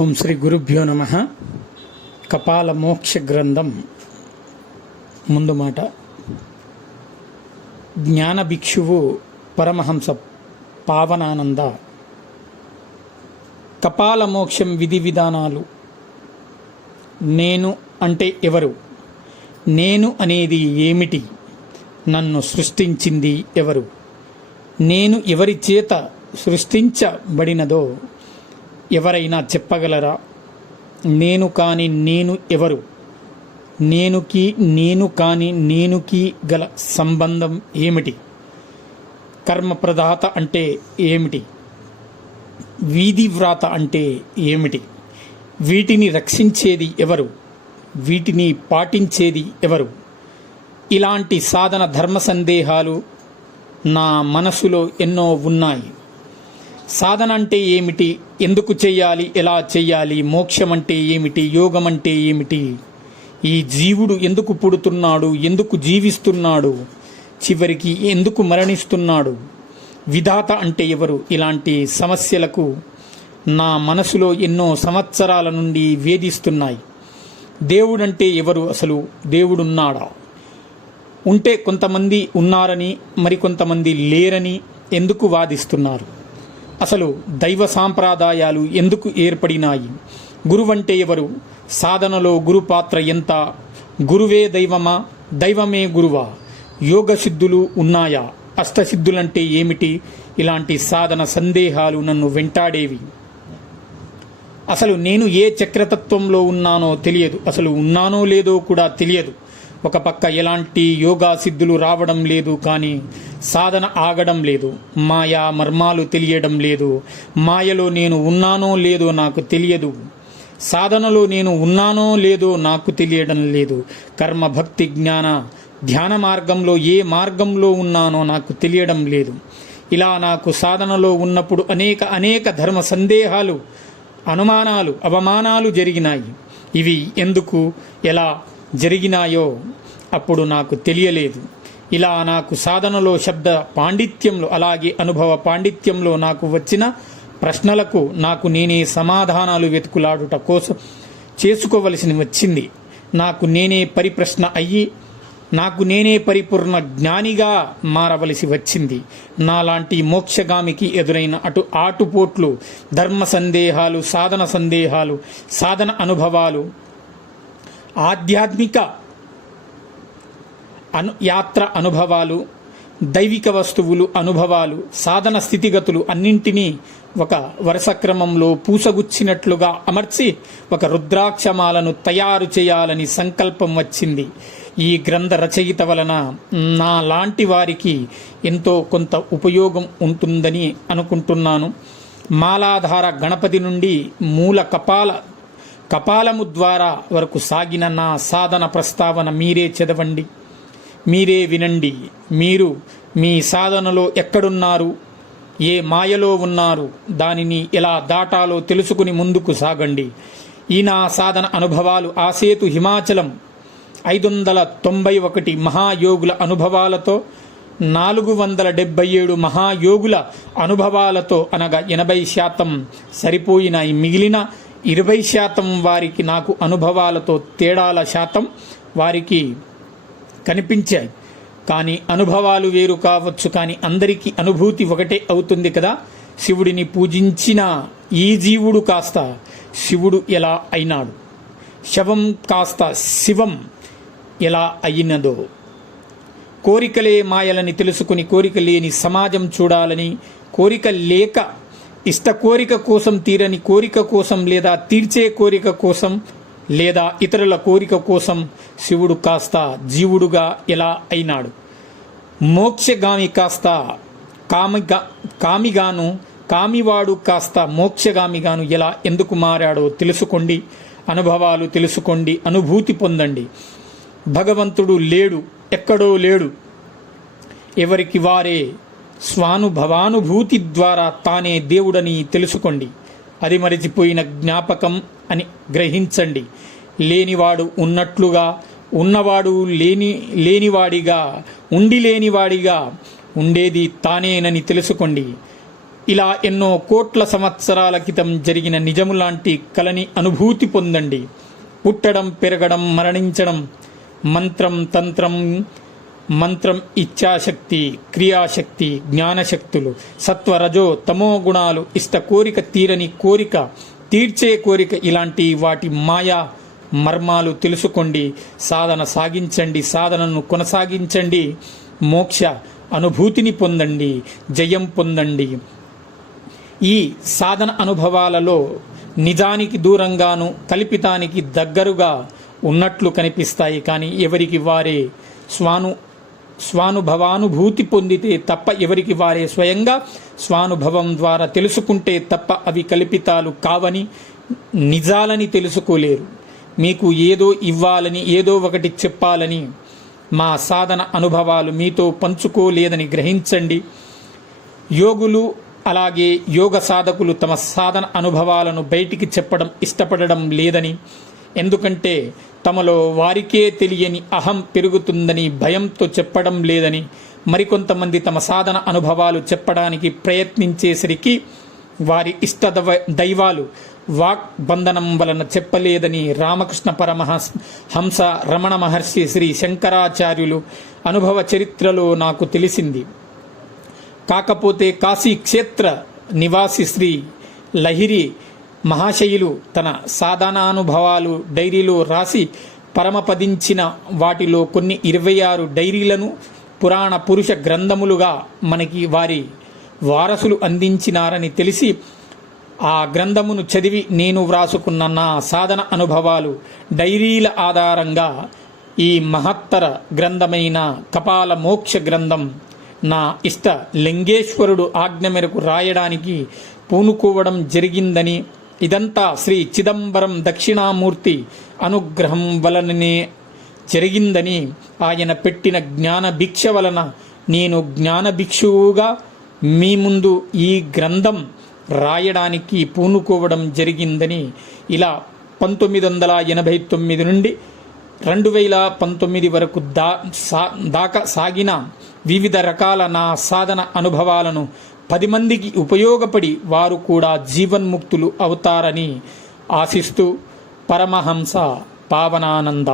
ఓం శ్రీ గురుభ్యో నమ. కపాల మోక్ష గ్రంథం ముందు మాట. జ్ఞాన భిక్షువు పరమహంస పావనానంద. కపాల మోక్షం విధి విధానాలు. నేను అంటే ఎవరు? నేను అనేది ఏమిటి? నన్ను సృష్టించింది ఎవరు? నేను ఎవరి చేత సృష్టించబడినదో ఎవరైనా చెప్పగలరా? నేను కాని నేను ఎవరు? నేను కాని నేనుకి గల సంబంధం ఏమిటి? కర్మప్రదాత అంటే ఏమిటి? వీధివ్రాత అంటే ఏమిటి? వీటిని రక్షించేది ఎవరు? వీటిని పాటించేది ఎవరు? ఇలాంటి సాధన ధర్మ సందేహాలు నా మనసులో ఎన్నో ఉన్నాయి. సాధన అంటే ఏమిటి? ఎందుకు చెయ్యాలి? ఎలా చెయ్యాలి? మోక్షం అంటే ఏమిటి? యోగం అంటే ఏమిటి? ఈ జీవుడు ఎందుకు పుడుతున్నాడు? ఎందుకు జీవిస్తున్నాడు? చివరికి ఎందుకు మరణిస్తున్నాడు? విధాత అంటే ఎవరు? ఇలాంటి సమస్యలకు నా మనసులో ఎన్నో సంవత్సరాల నుండి వేధిస్తున్నాయి. దేవుడంటే ఎవరు? అసలు దేవుడున్నాడా? ఉంటే కొంతమంది ఉన్నారని, మరికొంతమంది లేరని ఎందుకు వాదిస్తున్నారు? అసలు దైవ సాంప్రదాయాలు ఎందుకు ఏర్పడినాయి? గురువంటే ఎవరు? సాధనలో గురు పాత్ర ఎంత? గురువే దైవమా? దైవమే గురువా? యోగ సిద్ధులు ఉన్నాయా? అష్టసిద్ధులంటే ఏమిటి? ఇలాంటి సాధన సందేహాలు నన్ను వెంటాడేవి. అసలు నేను ఏ చక్రతత్వంలో ఉన్నానో తెలియదు. అసలు ఉన్నానో లేదో కూడా తెలియదు. ఒక పక్క ఎలాంటి యోగా సిద్ధులు రావడం లేదు, కానీ సాధన ఆగడం లేదు. మాయా మర్మాలు తెలియడం లేదు. మాయలో నేను ఉన్నానో లేదో నాకు తెలియదు. సాధనలో నేను ఉన్నానో లేదో నాకు తెలియడం లేదు. కర్మ భక్తి జ్ఞాన ధ్యాన మార్గంలో ఏ మార్గంలో ఉన్నానో నాకు తెలియడం లేదు. ఇలా నాకు సాధనలో ఉన్నప్పుడు అనేక ధర్మ సందేహాలు, అనుమానాలు, అవమానాలు జరిగినాయి. ఇవి ఎందుకు, ఎలా జరిగినాయో అప్పుడు నాకు తెలియలేదు. ఇలా నాకు సాధనలో శబ్ద పాండిత్యంలో, అలాగే అనుభవ పాండిత్యంలో నాకు వచ్చిన ప్రశ్నలకు నాకు నేనే సమాధానాలు వెతుకులాడుట కోసం చేసుకోవలసి వచ్చింది. నాకు నేనే పరిప్రశ్న అయ్యి నాకు నేనే పరిపూర్ణ జ్ఞానిగా మారవలసి వచ్చింది. నాలాంటి మోక్షగామికి ఎదురైన ఆటుపోట్లు, ధర్మ సందేహాలు, సాధన సందేహాలు, సాధన అనుభవాలు, ఆధ్యాత్మిక యాత్ర అనుభవాలు, దైవిక వస్తువులు అనుభవాలు, సాధన స్థితిగతులు అన్నింటినీ ఒక వరుస క్రమంలో పూసగుచ్చినట్లుగా అమర్చి ఒక రుద్రాక్షమాలను తయారు చేయాలని సంకల్పం వచ్చింది. ఈ గ్రంథ రచయిత వలన నా లాంటి వారికి ఎంతో కొంత ఉపయోగం ఉంటుందని అనుకుంటున్నాను. మాలాధార గణపతి నుండి మూల కపాలము ద్వారా వరకు సాగిన నా సాధన ప్రస్తావన మీరే చదవండి, మీరే వినండి. మీరు మీ సాధనలో ఎక్కడున్నారు? ఏ మాయలో ఉన్నారు? దానిని ఎలా దాటాలో తెలుసుకుని ముందుకు సాగండి. ఈ నా సాధన అనుభవాలు ఆసేతు హిమాచలం 591 మహాయోగుల అనుభవాలతో, 477 మహాయోగుల అనుభవాలతో, అనగా 80% సరిపోయినాయి. మిగిలిన 20% వారికి నాకు అనుభవాలతో తేడాల శాతం వారికి కనిపించాయి. కానీ అనుభవాలు వేరు కావచ్చు, కానీ అందరికీ అనుభూతి ఒకటే అవుతుంది కదా. శివుడిని పూజించిన ఈ జీవుడు కాస్త శివుడు ఎలా అయినాడు? శవం కాస్త శివం ఎలా అయినదో? కోరికలే మాయలని తెలుసుకుని కోరిక లేని సమాజం చూడాలని, కోరిక లేక ఇష్ట కోరిక కోసం తీరని కోరిక కోసం, లేదా తీర్చే కోరిక కోసం, లేదా ఇతరుల కోరిక కోసం శివుడు కాస్త జీవుడుగా ఎలా అయినాడు? మోక్షగామి కాస్త కామిగాను, కామివాడు కాస్త మోక్షగామిగాను ఎలా ఎందుకు మారాడో తెలుసుకోండి. అనుభవాలు తెలుసుకోండి, అనుభూతి పొందండి. భగవంతుడు లేడు, ఎక్కడో లేడు. ఎవరికి వారే స్వానుభవానుభూతి ద్వారా తానే దేవుడని తెలుసుకోండి. అది మరిచిపోయిన జ్ఞాపకం అని గ్రహించండి. లేనివాడు ఉన్నట్లుగా, ఉన్నవాడు లేనివాడిగా, ఉండి లేనివాడిగా ఉండేది తానేనని తెలుసుకోండి. ఇలా ఎన్నో కోట్ల సంవత్సరాల క్రితం జరిగిన నిజము లాంటి కలని అనుభూతి పొందండి. పుట్టడం, పెరగడం, మరణించడం, మంత్రం, తంత్రం, మంత్రం, ఇచ్ఛాశక్తి, క్రియాశక్తి, జ్ఞానశక్తులు, సత్వరజో తమో గుణాలు, ఇష్ట కోరిక, తీరని కోరిక, తీర్చే కోరిక, ఇలాంటి వాటి మాయా మర్మాలు తెలుసుకోండి. సాధన సాగించండి, సాధనను కొనసాగించండి, మోక్ష అనుభూతిని పొందండి, జయం పొందండి. ఈ సాధన అనుభవాలలో నిజానికి దూరంగాను కల్పితానికి దగ్గరగా ఉన్నట్లు కనిపిస్తాయి. కానీ ఎవరికి వారే స్వానుభవానుభూతి పొందితే తప్ప, ఎవరికి వారే స్వయంగా స్వానుభవం ద్వారా తెలుసుకుంటే తప్ప అవి కల్పితాలు కావని, నిజాలని తెలుసుకోలేరు. మీకు ఏదో ఇవ్వాలని, ఏదో ఒకటి చెప్పాలని మా సాధన అనుభవాలు మీతో పంచుకోలేదని గ్రహించండి. యోగులు అలాగే యోగ సాధకులు తమ సాధన అనుభవాలను బయటికి చెప్పడం ఇష్టపడడం లేదని, ఎందుకంటే తమలో వారికే తెలియని అహం పెరుగుతుందని భయంతో చెప్పడం లేదని, మరికొంతమంది తమ సాధన అనుభవాలు చెప్పడానికి ప్రయత్నించేసరికి వారి ఇష్ట దైవాలు వాక్ బంధనం వలన చెప్పలేదని రామకృష్ణ హంస రమణ మహర్షి, శ్రీ శంకరాచార్యులు అనుభవ చరిత్రలో నాకు తెలిసింది. కాకపోతే కాశీ క్షేత్ర నివాసి శ్రీ లహిరి మహాశయులు తన సాధనానుభవాలు డైరీలో రాసి పరమపదించిన వాటిలో కొన్ని 26 డైరీలను పురాణ పురుష గ్రంథములుగా మనకి వారి వారసులు అందించినారని తెలిసి ఆ గ్రంథమును చదివి నేను వ్రాసుకున్న నా సాధన అనుభవాలు డైరీల ఆధారంగా ఈ మహత్తర గ్రంథమైన కపాల మోక్ష గ్రంథం నా ఇష్ట లింగేశ్వరుడు ఆజ్ఞ మేరకు రాయడానికి పూనుకోవడం జరిగిందని, ఇదంతా శ్రీ చిదంబరం దక్షిణామూర్తి అనుగ్రహం వలననే జరిగిందని, ఆయన పెట్టిన జ్ఞాన భిక్ష వలన నేను జ్ఞాన భిక్షువుగా మీ ముందు ఈ గ్రంథం రాయడానికి పూనుకోవడం జరిగిందని, ఇలా 1989 నుండి 2019 వరకు దాకా సాగిన వివిధ రకాల నా సాధన అనుభవాలను 10 మందికి ఉపయోగపడి వారు కూడా జీవన్ముక్తులు అవుతారని ఆశిస్తూ పరమహంస పావనానంద.